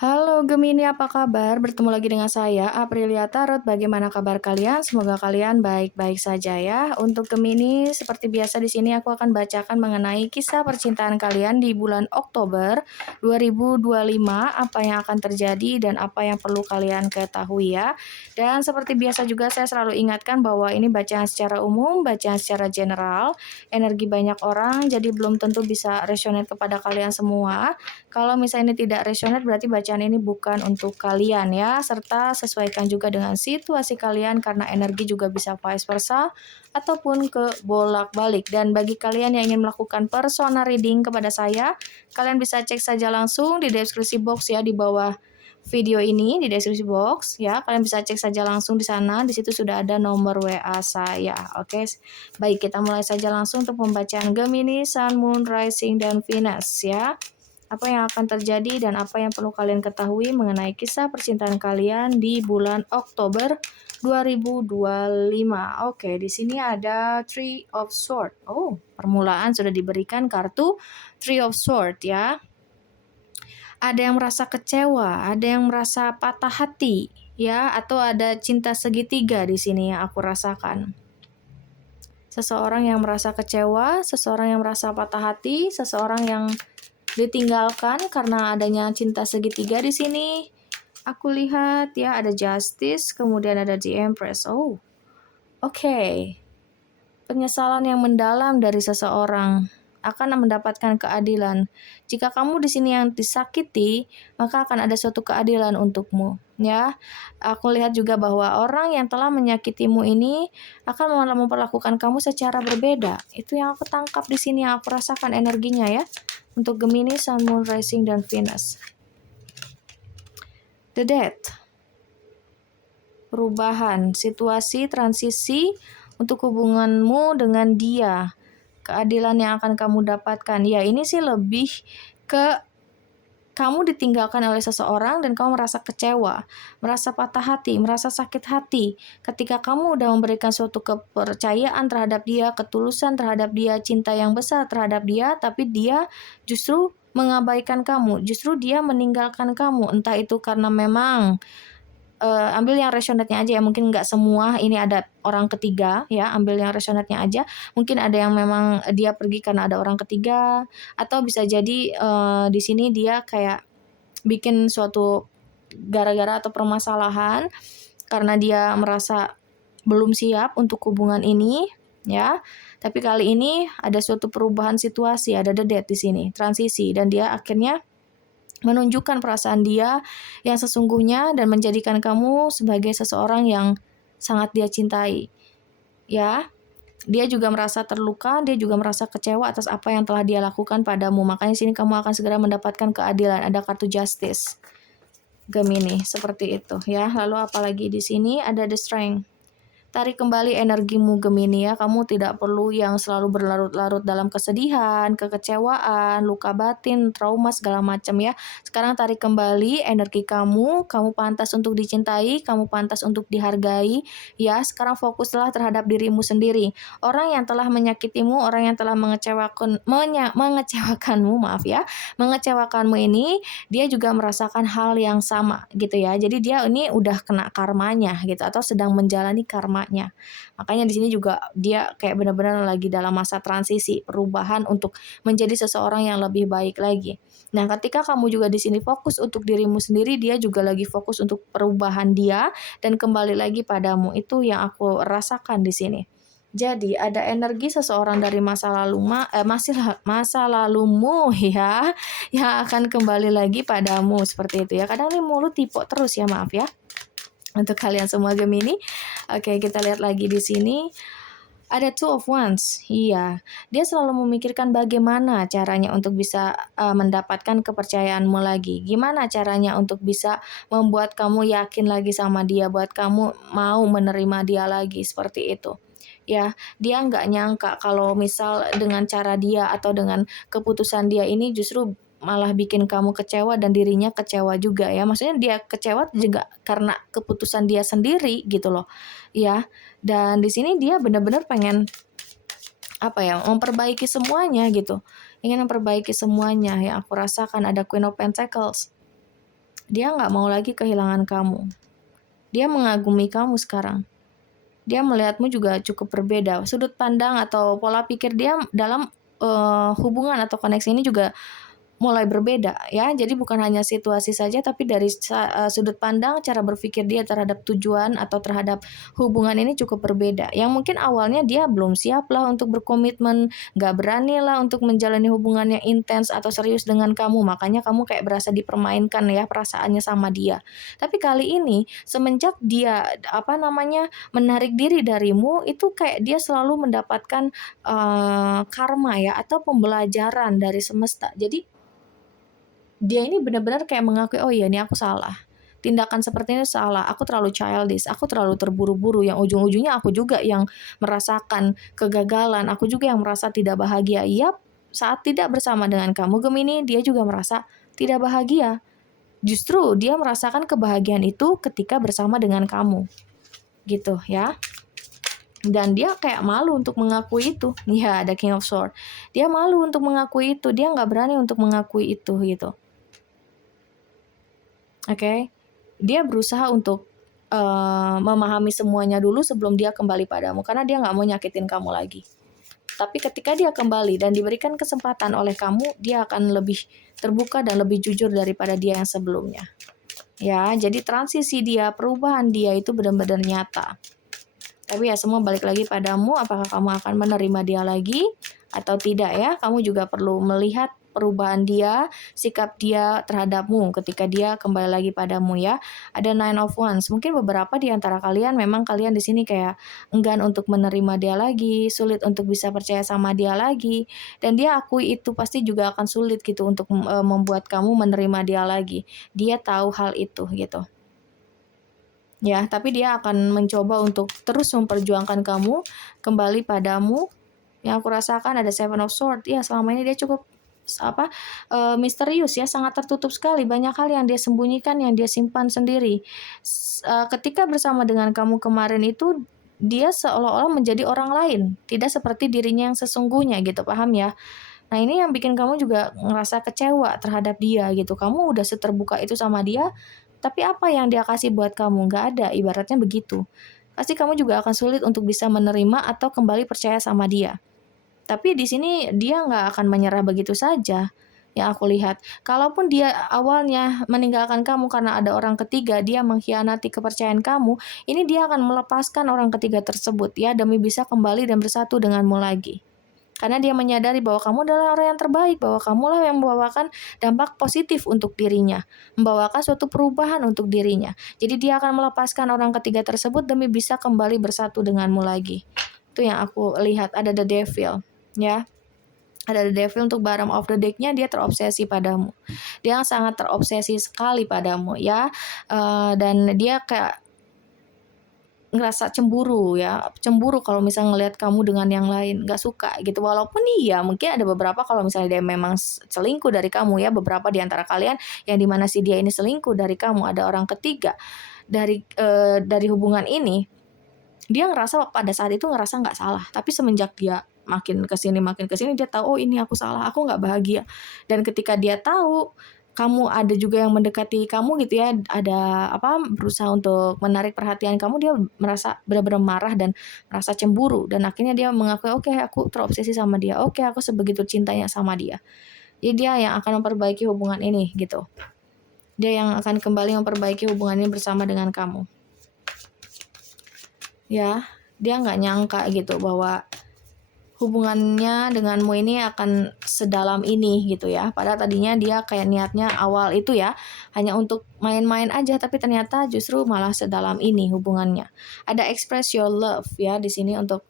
Halo Gemini, apa kabar? Bertemu lagi dengan saya, Aprilia Tarot. Bagaimana kabar kalian? Semoga kalian baik-baik saja ya. Untuk Gemini, seperti biasa di sini aku akan bacakan mengenai kisah percintaan kalian di bulan Oktober 2025, apa yang akan terjadi dan apa yang perlu kalian ketahui ya. Dan seperti biasa juga saya selalu ingatkan bahwa ini bacaan secara umum, bacaan secara general, energi banyak orang, jadi belum tentu bisa resonate kepada kalian semua. Kalau misalnya ini tidak resonate berarti bacaan ini bukan untuk kalian ya, serta sesuaikan juga dengan situasi kalian karena energi juga bisa vice versa ataupun ke bolak-balik. Dan bagi kalian yang ingin melakukan personal reading kepada saya, kalian bisa cek saja langsung di deskripsi box ya, di bawah video ini, di deskripsi box ya. Kalian bisa cek saja langsung di sana. Di situ sudah ada nomor WA saya. Oke. Baik, kita mulai saja langsung untuk pembacaan Gemini, Sun, Moon, Rising dan Venus ya. Apa yang akan terjadi dan apa yang perlu kalian ketahui mengenai kisah percintaan kalian di bulan Oktober 2025. Oke, di sini ada Three of Swords. Oh, permulaan sudah diberikan kartu Three of Swords ya. Ada yang merasa kecewa, ada yang merasa patah hati ya, atau ada cinta segitiga di sini yang aku rasakan. Seseorang yang merasa kecewa, seseorang yang merasa patah hati, seseorang yang ditinggalkan karena adanya cinta segitiga di sini. Aku lihat ya ada Justice, kemudian ada The Empress. Oh, oke. Penyesalan yang mendalam dari seseorang akan mendapatkan keadilan. Jika kamu di sini yang disakiti, maka akan ada suatu keadilan untukmu, ya. Aku lihat juga bahwa orang yang telah menyakitimu ini akan memperlakukan kamu secara berbeda. Itu yang aku tangkap di sini, yang aku rasakan energinya ya. Untuk Gemini, Sun, Moon, Rising, dan Venus. The Death. Perubahan, situasi, transisi untuk hubunganmu dengan dia. Keadilan yang akan kamu dapatkan. Ya, ini sih lebih ke kamu ditinggalkan oleh seseorang dan kamu merasa kecewa, merasa patah hati, merasa sakit hati. Ketika kamu udah memberikan suatu kepercayaan terhadap dia, ketulusan terhadap dia, cinta yang besar terhadap dia, tapi dia justru mengabaikan kamu, justru dia meninggalkan kamu. Entah itu karena memang ambil yang resonate-nya aja ya, mungkin nggak semua ini ada orang ketiga ya, ambil yang resonate-nya aja. Mungkin ada yang memang dia pergi karena ada orang ketiga, atau bisa jadi di sini dia kayak bikin suatu gara-gara atau permasalahan karena dia merasa belum siap untuk hubungan ini ya. Tapi kali ini ada suatu perubahan situasi, ada the death di sini, transisi, dan dia akhirnya menunjukkan perasaan dia yang sesungguhnya dan menjadikan kamu sebagai seseorang yang sangat dia cintai. Ya, dia juga merasa terluka, dia juga merasa kecewa atas apa yang telah dia lakukan padamu. Makanya sini kamu akan segera mendapatkan keadilan. Ada kartu Justice. Gemini, seperti itu ya. Lalu apalagi di sini ada The Strength. Tarik kembali energimu Gemini ya, kamu tidak perlu yang selalu berlarut-larut dalam kesedihan, kekecewaan, luka batin, trauma segala macam ya. Sekarang tarik kembali energi kamu, kamu pantas untuk dicintai, kamu pantas untuk dihargai ya. Sekarang fokuslah terhadap dirimu sendiri. Orang yang telah menyakitimu, orang yang telah mengecewakanmu, maaf ya, mengecewakanmu ini, dia juga merasakan hal yang sama gitu ya. Jadi dia ini udah kena karmanya gitu atau sedang menjalani karmanya. Makanya di sini juga dia kayak benar-benar lagi dalam masa transisi, perubahan untuk menjadi seseorang yang lebih baik lagi. Nah, ketika kamu juga di sini fokus untuk dirimu sendiri, dia juga lagi fokus untuk perubahan dia dan kembali lagi padamu. Itu yang aku rasakan di sini. Jadi ada energi seseorang dari masa lalu masa lalumu ya, yang akan kembali lagi padamu seperti itu ya. Kadang nih mulut tipok terus ya, maaf ya. Untuk kalian semua Gemini. Oke, kita lihat lagi di sini. Ada Two of Wands. Iya, dia selalu memikirkan bagaimana caranya untuk bisa mendapatkan kepercayaanmu lagi. Gimana caranya untuk bisa membuat kamu yakin lagi sama dia, buat kamu mau menerima dia lagi seperti itu. Ya, dia nggak nyangka kalau misal dengan cara dia atau dengan keputusan dia ini justru malah bikin kamu kecewa dan dirinya kecewa juga ya. Maksudnya dia kecewa juga karena keputusan dia sendiri gitu loh. Ya. Dan di sini dia benar-benar pengen apa ya, memperbaiki semuanya gitu. Ingin memperbaiki semuanya. Yang aku rasakan ada Queen of Pentacles. Dia nggak mau lagi kehilangan kamu. Dia mengagumi kamu sekarang. Dia melihatmu juga cukup berbeda. Sudut pandang atau pola pikir dia dalam hubungan atau koneksi ini juga mulai berbeda ya. Jadi bukan hanya situasi saja, tapi dari sudut pandang, cara berpikir dia terhadap tujuan atau terhadap hubungan ini cukup berbeda. Yang mungkin awalnya dia belum siap lah untuk berkomitmen, gak berani lah untuk menjalani hubungannya intens atau serius dengan kamu. Makanya kamu kayak berasa dipermainkan ya perasaannya sama dia. Tapi kali ini semenjak dia menarik diri darimu, itu kayak dia selalu mendapatkan karma ya, atau pembelajaran dari semesta. Jadi dia ini benar-benar kayak mengakui, oh iya ini aku salah. Tindakan seperti ini salah, aku terlalu childish, aku terlalu terburu-buru, yang ujung-ujungnya aku juga yang merasakan kegagalan, aku juga yang merasa tidak bahagia. Yap, saat tidak bersama dengan kamu Gemini, dia juga merasa tidak bahagia. Justru dia merasakan kebahagiaan itu ketika bersama dengan kamu. Gitu ya. Dan dia kayak malu untuk mengakui itu. Ya, ada King of Swords. Dia malu untuk mengakui itu, dia nggak berani untuk mengakui itu gitu. Oke, dia berusaha untuk memahami semuanya dulu sebelum dia kembali padamu, karena dia nggak mau nyakitin kamu lagi. Tapi ketika dia kembali dan diberikan kesempatan oleh kamu, dia akan lebih terbuka dan lebih jujur daripada dia yang sebelumnya. Ya, jadi transisi dia, perubahan dia itu benar-benar nyata. Tapi ya semua balik lagi padamu, apakah kamu akan menerima dia lagi atau tidak ya. Kamu juga perlu melihat perubahan dia, sikap dia terhadapmu ketika dia kembali lagi padamu ya. Ada Nine of Wands. Mungkin beberapa di antara kalian memang kalian di sini kayak enggan untuk menerima dia lagi, sulit untuk bisa percaya sama dia lagi, dan dia akui itu pasti juga akan sulit gitu untuk membuat kamu menerima dia lagi. Dia tahu hal itu gitu. Ya, tapi dia akan mencoba untuk terus memperjuangkan kamu kembali padamu. Yang aku rasakan ada Seven of Swords. Ya, selama ini dia cukup misterius ya, sangat tertutup sekali. Banyak hal yang dia sembunyikan, yang dia simpan sendiri. Ketika bersama dengan kamu kemarin itu, dia seolah-olah menjadi orang lain, tidak seperti dirinya yang sesungguhnya gitu, paham ya? Nah, ini yang bikin kamu juga ngerasa kecewa terhadap dia gitu. Kamu udah seterbuka itu sama dia, tapi apa yang dia kasih buat kamu? Nggak ada, ibaratnya begitu. Pasti kamu juga akan sulit untuk bisa menerima atau kembali percaya sama dia. Tapi di sini dia nggak akan menyerah begitu saja. Yang aku lihat, kalaupun dia awalnya meninggalkan kamu karena ada orang ketiga, dia mengkhianati kepercayaan kamu, ini dia akan melepaskan orang ketiga tersebut ya, demi bisa kembali dan bersatu denganmu lagi. Karena dia menyadari bahwa kamu adalah orang yang terbaik, bahwa kamulah yang membawakan dampak positif untuk dirinya, membawakan suatu perubahan untuk dirinya. Jadi dia akan melepaskan orang ketiga tersebut demi bisa kembali bersatu denganmu lagi. Itu yang aku lihat, ada The Devil ya. Ada The Devil untuk bottom of the deck-nya, dia terobsesi padamu. Dia sangat terobsesi sekali padamu ya. Dan dia kayak ngerasa cemburu ya, cemburu kalau misalnya ngelihat kamu dengan yang lain, nggak suka gitu. Walaupun iya mungkin ada beberapa kalau misalnya dia memang selingkuh dari kamu ya, beberapa di antara kalian yang dimana si dia ini selingkuh dari kamu, ada orang ketiga dari hubungan ini, dia ngerasa pada saat itu ngerasa nggak salah, tapi semenjak dia makin kesini dia tahu, oh ini aku salah, aku nggak bahagia. Dan ketika dia tahu kamu ada juga yang mendekati kamu gitu ya, ada berusaha untuk menarik perhatian kamu, dia merasa benar-benar marah dan merasa cemburu, dan akhirnya dia mengakui, oke, aku terobsesi sama dia, oke, aku sebegitu cintanya sama dia. Jadi dia yang akan memperbaiki hubungan ini gitu. Dia yang akan kembali memperbaiki hubungan ini bersama dengan kamu. Ya, dia nggak nyangka gitu bahwa hubungannya denganmu ini akan sedalam ini gitu ya. Padahal tadinya dia kayak niatnya awal itu ya hanya untuk main-main aja, tapi ternyata justru malah sedalam ini hubungannya. Ada express your love ya di sini untuk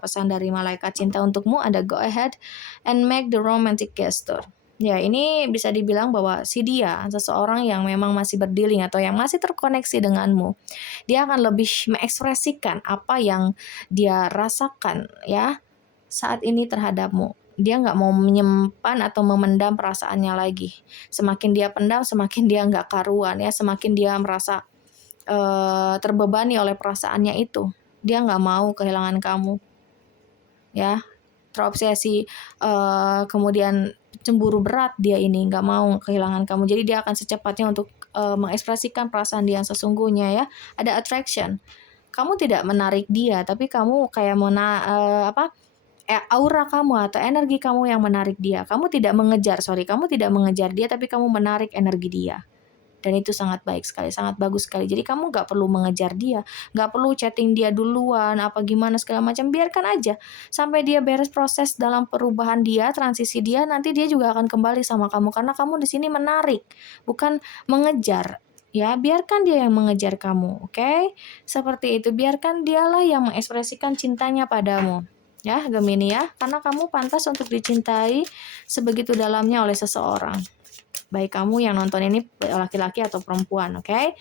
pesan dari malaikat cinta untukmu, ada go ahead and make the romantic gesture. Ya, ini bisa dibilang bahwa si dia seseorang yang memang masih berdealing atau yang masih terkoneksi denganmu. Dia akan lebih mengekspresikan apa yang dia rasakan ya saat ini terhadapmu. Dia nggak mau menyimpan atau memendam perasaannya lagi. Semakin dia pendam, semakin dia nggak karuan ya, semakin dia merasa terbebani oleh perasaannya itu. Dia nggak mau kehilangan kamu, ya, terobsesi, kemudian cemburu berat dia ini, nggak mau kehilangan kamu. Jadi dia akan secepatnya untuk mengekspresikan perasaan dia yang sesungguhnya ya. Ada attraction. Kamu tidak menarik dia, tapi kamu kayak aura kamu atau energi kamu yang menarik dia. Kamu tidak mengejar dia, tapi kamu menarik energi dia. Dan itu sangat baik sekali, sangat bagus sekali. Jadi kamu gak perlu mengejar dia, gak perlu chatting dia duluan, apa gimana segala macam. Biarkan aja sampai dia beres proses dalam perubahan dia, transisi dia, nanti dia juga akan kembali sama kamu. Karena kamu di sini menarik, bukan mengejar. Ya, biarkan dia yang mengejar kamu, oke? Seperti itu, biarkan dialah yang mengekspresikan cintanya padamu. Ya, Gemini ya, karena kamu pantas untuk dicintai sebegitu dalamnya oleh seseorang. Baik kamu yang nonton ini laki-laki atau perempuan, oke?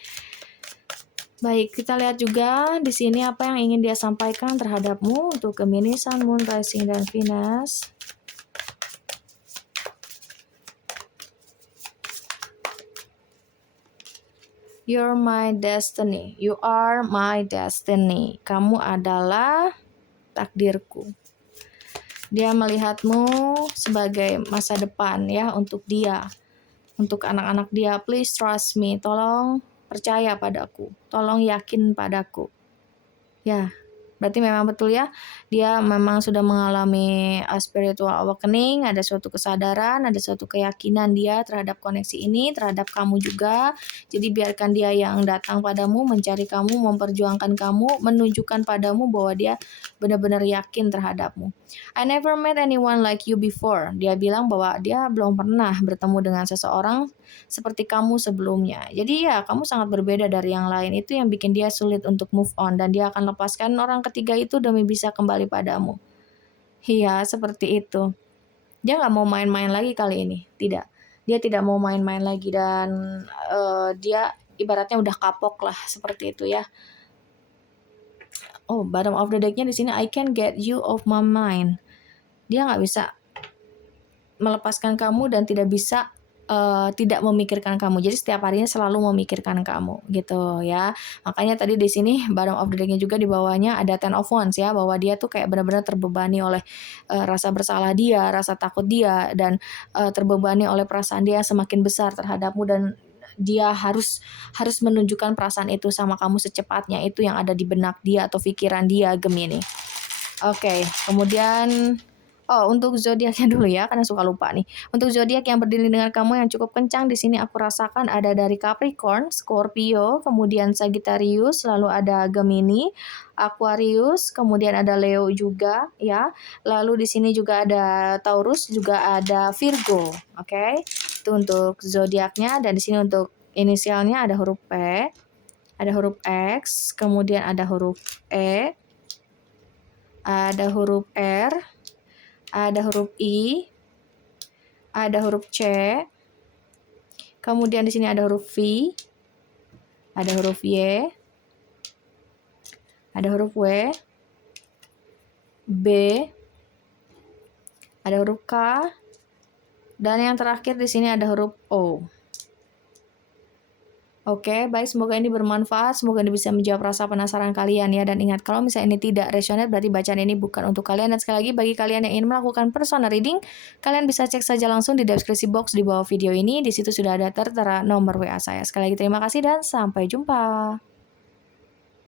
Baik, kita lihat juga di sini apa yang ingin dia sampaikan terhadapmu untuk Gemini, Sun, Moon, Rising, dan Venus. You're my destiny. You are my destiny. Kamu adalah takdirku. Dia melihatmu sebagai masa depan ya untuk dia. Untuk anak-anak dia, please trust me. Tolong percaya padaku. Tolong yakin padaku. Ya, berarti memang betul ya. Dia memang sudah mengalami spiritual awakening, ada suatu kesadaran, ada suatu keyakinan dia terhadap koneksi ini, terhadap kamu juga. Jadi biarkan dia yang datang padamu, mencari kamu, memperjuangkan kamu, menunjukkan padamu bahwa dia benar-benar yakin terhadapmu. I never met anyone like you before. Dia bilang bahwa dia belum pernah bertemu dengan seseorang seperti kamu sebelumnya. Jadi ya, kamu sangat berbeda dari yang lain. Itu yang bikin dia sulit untuk move on. Dan dia akan lepaskan orang ketiga itu demi bisa kembali padamu. Iya, seperti itu. Dia gak mau main-main lagi kali ini. Tidak. Dia tidak mau main-main lagi. Dan dia ibaratnya udah kapok lah. Seperti itu ya. Oh, bottom of the deck-nya di sini, I can get you off my mind. Dia gak bisa melepaskan kamu dan tidak bisa tidak memikirkan kamu. Jadi setiap harinya selalu memikirkan kamu gitu ya. Makanya tadi di sini bottom of the deck-nya juga di bawahnya ada Ten of Wands ya, bahwa dia tuh kayak benar-benar terbebani oleh rasa bersalah dia, rasa takut dia, dan terbebani oleh perasaan dia yang semakin besar terhadapmu, dan dia harus menunjukkan perasaan itu sama kamu secepatnya. Itu yang ada di benak dia atau pikiran dia, Gemini. Oke, kemudian untuk zodiaknya dulu ya, karena suka lupa nih. Untuk zodiak yang berdiri dengan kamu yang cukup kencang di sini aku rasakan ada dari Capricorn, Scorpio, kemudian Sagittarius, lalu ada Gemini, Aquarius, kemudian ada Leo juga ya. Lalu di sini juga ada Taurus, juga ada Virgo. Oke. Itu untuk zodiaknya, dan di sini untuk inisialnya ada huruf P, ada huruf X, kemudian ada huruf E, ada huruf R, ada huruf I, ada huruf C, kemudian di sini ada huruf V, ada huruf Y, ada huruf W, B, ada huruf K, dan yang terakhir di sini ada huruf O. Oke, baik, semoga ini bermanfaat, semoga ini bisa menjawab rasa penasaran kalian ya. Dan ingat, kalau misalnya ini tidak resonate, berarti bacaan ini bukan untuk kalian. Dan sekali lagi, bagi kalian yang ingin melakukan personal reading, kalian bisa cek saja langsung di deskripsi box di bawah video ini. Di situ sudah ada tertera nomor WA saya. Sekali lagi terima kasih dan sampai jumpa.